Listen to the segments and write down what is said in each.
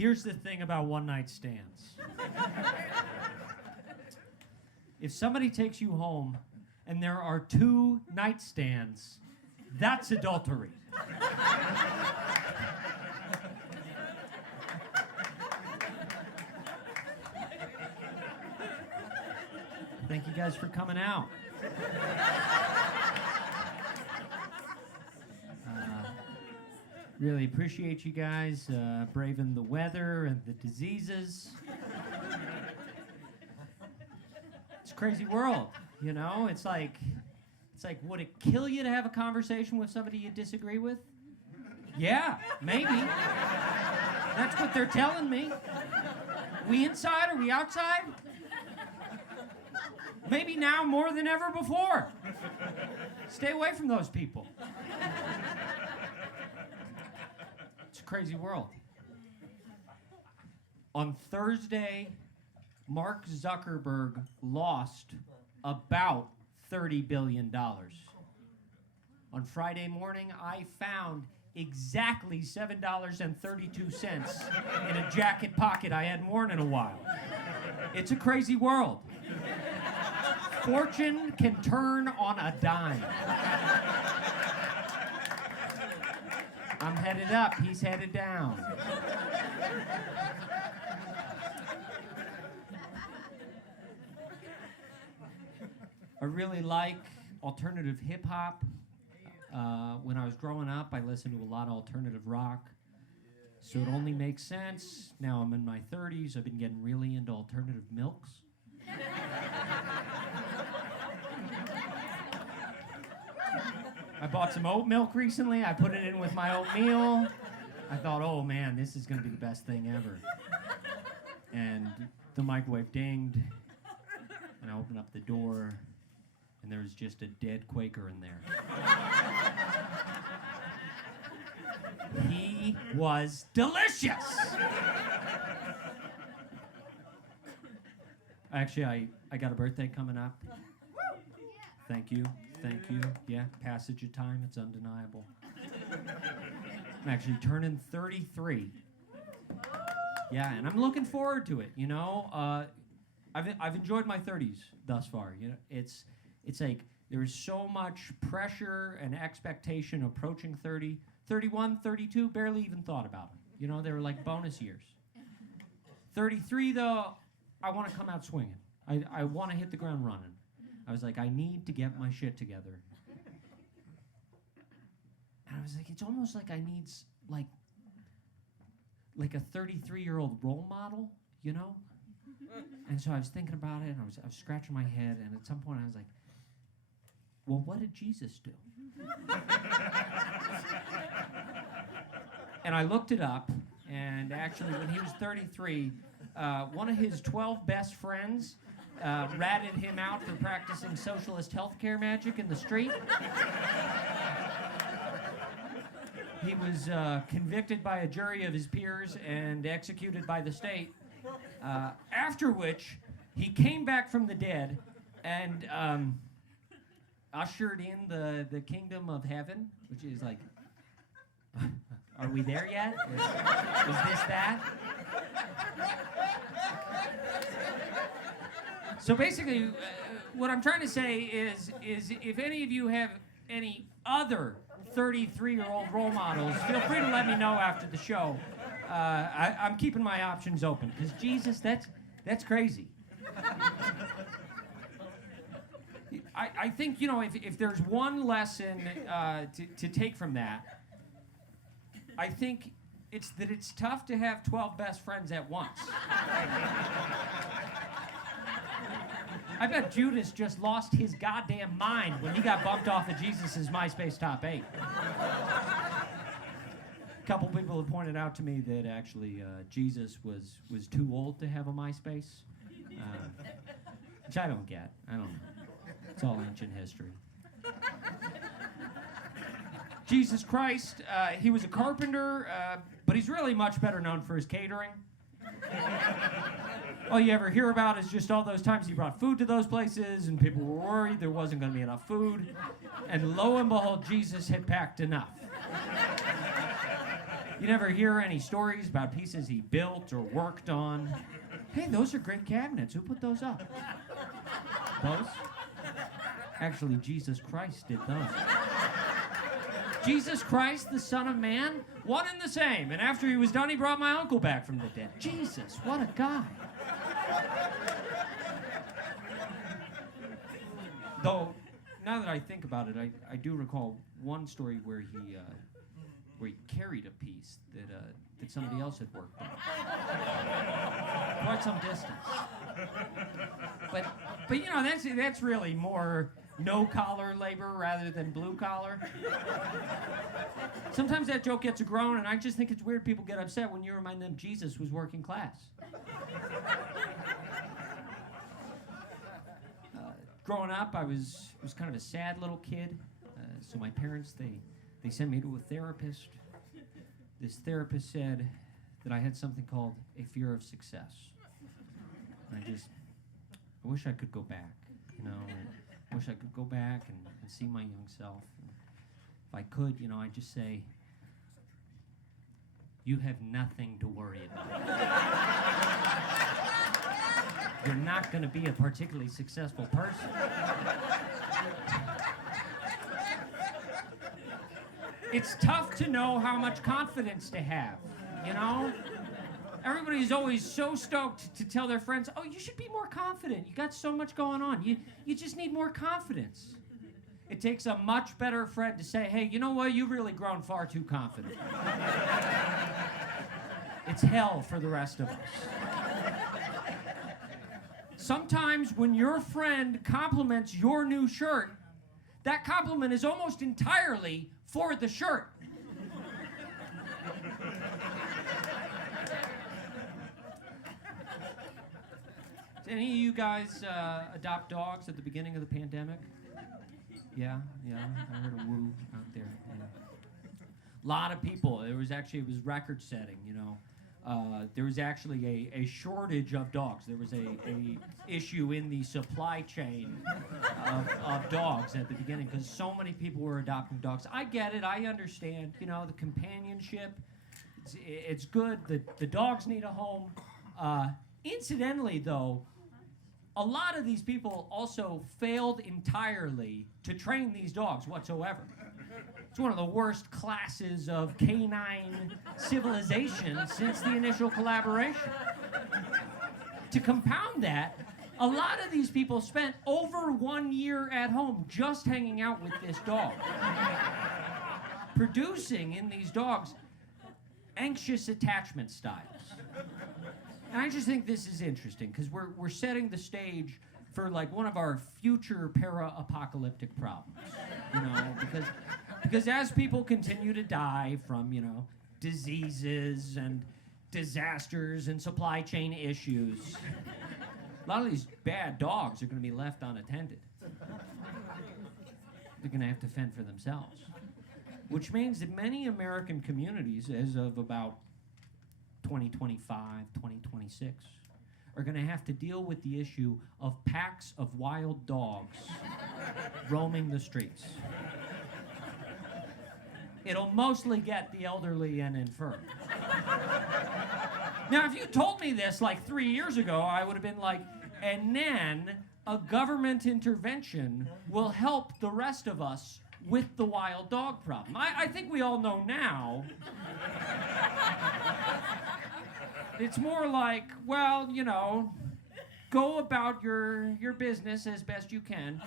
Here's the thing about one-night stands. If somebody takes you home and there are 2 nightstands, that's adultery. Thank you guys for coming out. Really appreciate you guys braving the weather and the diseases. It's a crazy world, you know? It's like, would it kill you to have a conversation with somebody you disagree with? Yeah, maybe. That's what they're telling me. We inside or we outside? Maybe now more than ever before. Stay away from those people. It's a crazy world. On Thursday, Mark Zuckerberg lost about $30 billion. On Friday morning, I found exactly $7.32 in a jacket pocket I hadn't worn in a while. It's a crazy world. Fortune can turn on a dime. I'm headed up, he's headed down. I really like alternative hip hop. When I was growing up, I listened to a lot of alternative rock. So it only makes sense. Now I'm in my 30s, I've been getting really into alternative milks. I bought some oat milk recently. I put it in with my oatmeal. I thought, oh man, this is going to be the best thing ever. And the microwave dinged, and I opened up the door, and there was just a dead Quaker in there. He was delicious! Actually, I got a birthday coming up. Thank you. Thank you. Yeah, passage of time, it's undeniable. I'm actually turning 33. Yeah, and I'm looking forward to it, you know. I've enjoyed my 30s thus far. You know, it's like there's so much pressure and expectation approaching 30. 31, 32, barely even thought about them. You know, they were like bonus years. 33, though, I want to come out swinging. I want to hit the ground running. I was like, I need to get my shit together. And I was like, it's almost like I need like a 33-year-old role model, you know? And so I was thinking about it, and I was scratching my head, and at some point I was like, well, what did Jesus do? And I looked it up, and actually when he was 33, one of his 12 best friends ratted him out for practicing socialist healthcare magic in the street. He was convicted by a jury of his peers and executed by the state, after which he came back from the dead and ushered in the kingdom of heaven, which is like, are we there yet? Is this that? So basically, what I'm trying to say is if any of you have any other 33-year-old role models, feel free to let me know after the show. I'm keeping my options open, because Jesus, that's crazy. I think, you know, if there's one lesson to take from that, I think it's that it's tough to have 12 best friends at once. I bet Judas just lost his goddamn mind when he got bumped off of Jesus' MySpace top 8. A couple people have pointed out to me that actually Jesus was too old to have a MySpace, which I don't get. I don't know. It's all ancient history. Jesus Christ, he was a carpenter, but he's really much better known for his catering. All you ever hear about is just all those times he brought food to those places, and people were worried there wasn't going to be enough food. And lo and behold, Jesus had packed enough. You never hear any stories about pieces he built or worked on. Hey, those are great cabinets. Who put those up? Those? Actually, Jesus Christ did those. Jesus Christ, the Son of Man, one and the same. And after he was done, he brought my uncle back from the dead. Jesus, what a guy. Though, now that I think about it, I do recall one story where he carried a piece that somebody else had worked on. Quite some distance. But you know, that's really more no-collar labor rather than blue-collar. Sometimes that joke gets a groan, and I just think it's weird people get upset when you remind them Jesus was working class. Growing up, I was kind of a sad little kid, so my parents, they sent me to a therapist. This therapist said that I had something called a fear of success. And I wish I could go back, you know. I wish I could go back and see my young self. And if I could, you know, I'd just say, you have nothing to worry about. You're not going to be a particularly successful person. It's tough to know how much confidence to have, you know? Everybody's always so stoked to tell their friends, oh, you should be more confident. You got so much going on. You just need more confidence. It takes a much better friend to say, hey, you know what? You've really grown far too confident. It's hell for the rest of us. Sometimes when your friend compliments your new shirt, that compliment is almost entirely for the shirt. Did any of you guys adopt dogs at the beginning of the pandemic? Yeah, I heard a woo out there. Yeah. A lot of people. It was record-setting, you know. There was actually a shortage of dogs. There was a issue in the supply chain of dogs at the beginning because so many people were adopting dogs. I get it. I understand. You know, the companionship. It's good. The dogs need a home. Incidentally, though, a lot of these people also failed entirely to train these dogs whatsoever. It's one of the worst classes of canine civilization since the initial collaboration. To compound that, a lot of these people spent over 1 year at home just hanging out with this dog, producing in these dogs anxious attachment styles. And I just think this is interesting because we're setting the stage for like one of our future para-apocalyptic problems, you know, because as people continue to die from, you know, diseases and disasters and supply chain issues, a lot of these bad dogs are going to be left unattended. They're going to have to fend for themselves, which means that many American communities, as of about 2025, 2026, are going to have to deal with the issue of packs of wild dogs roaming the streets. It'll mostly get the elderly and infirm. Now, if you told me this like 3 years ago, I would have been like, and then a government intervention will help the rest of us with the wild dog problem. I think we all know now. It's more like, well, you know, go about your business as best you can,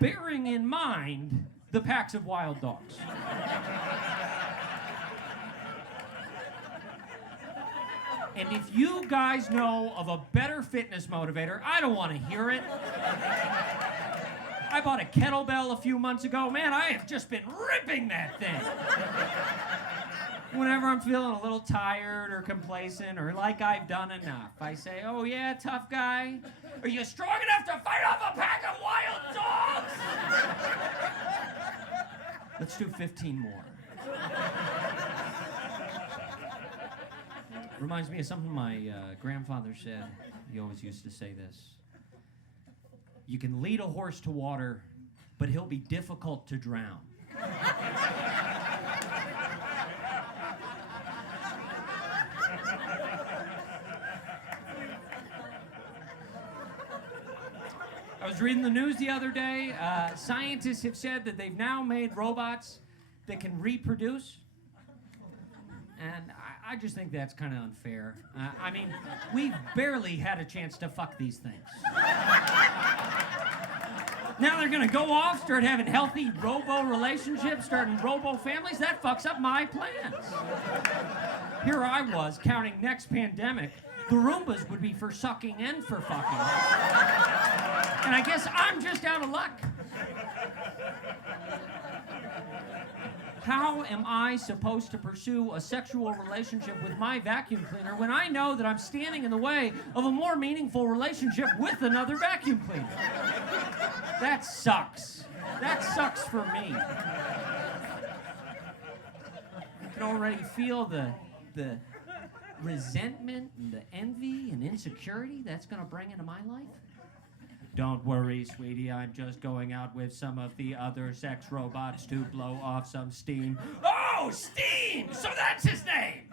bearing in mind the packs of wild dogs. And if you guys know of a better fitness motivator, I don't want to hear it. I bought a kettlebell a few months ago. Man, I have just been ripping that thing. Whenever I'm feeling a little tired or complacent or like I've done enough, I say, oh yeah, tough guy, are you strong enough to fight off a pack of wild dogs? Let's do 15 more. Reminds me of something my grandfather said. He always used to say this. You can lead a horse to water, but he'll be difficult to drown. was reading the news the other day. Scientists have said that they've now made robots that can reproduce. And I just think that's kind of unfair. I mean, we've barely had a chance to fuck these things. Now they're gonna go off, start having healthy robo relationships, starting robo families. That fucks up my plans. Here I was counting next pandemic. The Roombas would be for sucking and for fucking. And I guess I'm just out of luck. How am I supposed to pursue a sexual relationship with my vacuum cleaner when I know that I'm standing in the way of a more meaningful relationship with another vacuum cleaner? That sucks. That sucks for me. I can already feel the resentment and the envy and insecurity that's going to bring into my life. Don't worry, sweetie, I'm just going out with some of the other sex robots to blow off some steam. Oh, steam! So that's his name!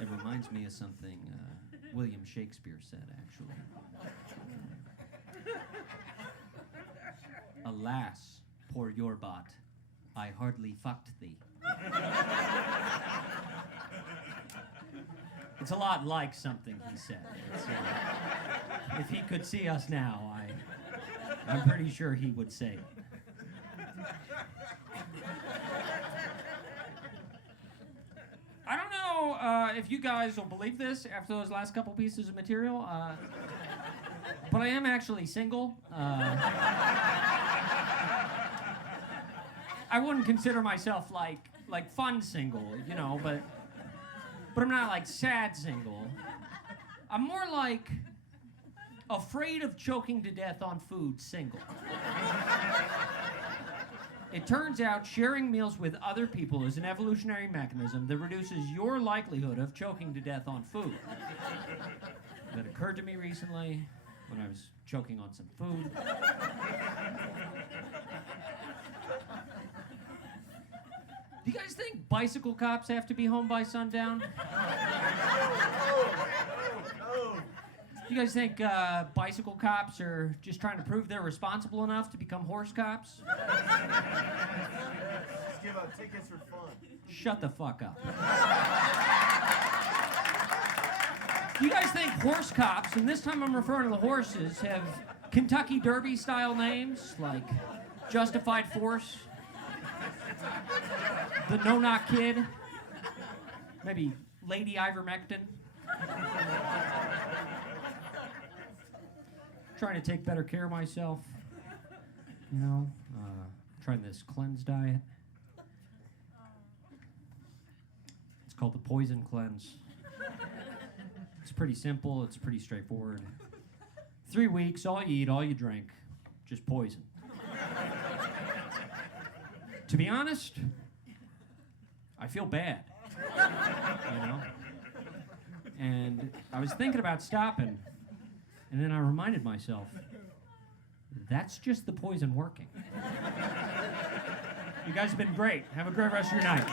It reminds me of something William Shakespeare said, actually. Alas, poor Yorbot, I hardly fucked thee. It's a lot like something he said. If he could see us now, I'm pretty sure he would say it. I don't know if you guys will believe this after those last couple pieces of material, but I am actually single. I wouldn't consider myself like fun single, you know, but I'm not like sad single. I'm more like afraid of choking to death on food single. It turns out sharing meals with other people is an evolutionary mechanism that reduces your likelihood of choking to death on food. That occurred to me recently when I was choking on some food. Do you guys think bicycle cops have to be home by sundown? Do you guys think bicycle cops are just trying to prove they're responsible enough to become horse cops? Just give out tickets for fun. Shut the fuck up. Do you guys think horse cops, and this time I'm referring to the horses, have Kentucky Derby style names like Justified Force, the No Knock Kid, maybe Lady Ivermectin? Trying to take better care of myself, you know, trying this cleanse diet. It's called the Poison Cleanse. It's pretty simple, it's pretty straightforward. 3 weeks, all you eat, all you drink, just poison. To be honest, I feel bad, you know? And I was thinking about stopping, and then I reminded myself, that's just the poison working. You guys have been great. Have a great rest of your night.